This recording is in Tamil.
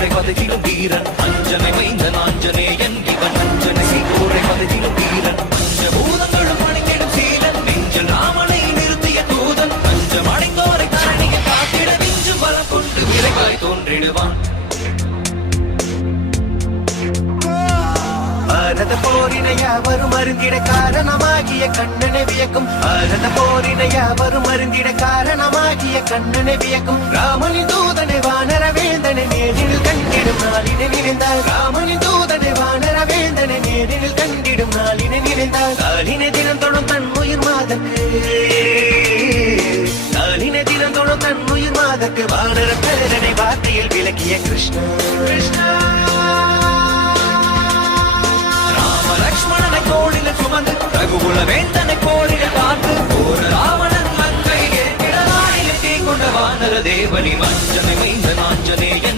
சீகோரை பதகிலும் வீரன் அஞ்சனை மைந்தன் ஆஞ்சநேயன் இவன் அஞ்சனை சீகோரை பதகிலும் வீரன் பஞ்சபூதங்களும் பணிந்திடும் சீலன் நெஞ்சில் ராமனை நிறுத்திய தூதன் பஞ்சம் அடைந்தோரை தரணியை காத்திட விஞ்சும் பலம் கொண்டு விரைவாய் தோன்றிடுவான் பாரத போரினை யாவரும் அருந்திட காரணமாகிய கண்ணனை வியக்கும் பாரத போரினை யாவரும் அருந்திட காரணமாகிய கண்ணனை வியக்கும் ராமனின் தூதனை வானர வேந்தனை நேரில் கண்டிடும் நாளினை நினைந்தால் ராமனின் தூதனை வானர வேந்தனை நேரில் கண்டிடும் நாளினை நினைந்தால் நாளினை தினம் தொடும் தன் உயிர் மாதக்கு நாளினை தினம் தொடும் தன் உயிர் மாதக்கு வானர பேரனை வார்த்தையில் விளக்கிய கிருஷ்ணா கிருஷ்ணா லக்ஷ்மணனை கோடில சுமந்து ரகுகுல வேந்தனை கோடில பார்த்து ஒரு ராவணன் மங்கை நாடில தீ கொண்ட வானர தேவனி மஞ்சனை மைந்த நாஞ்சனேயன்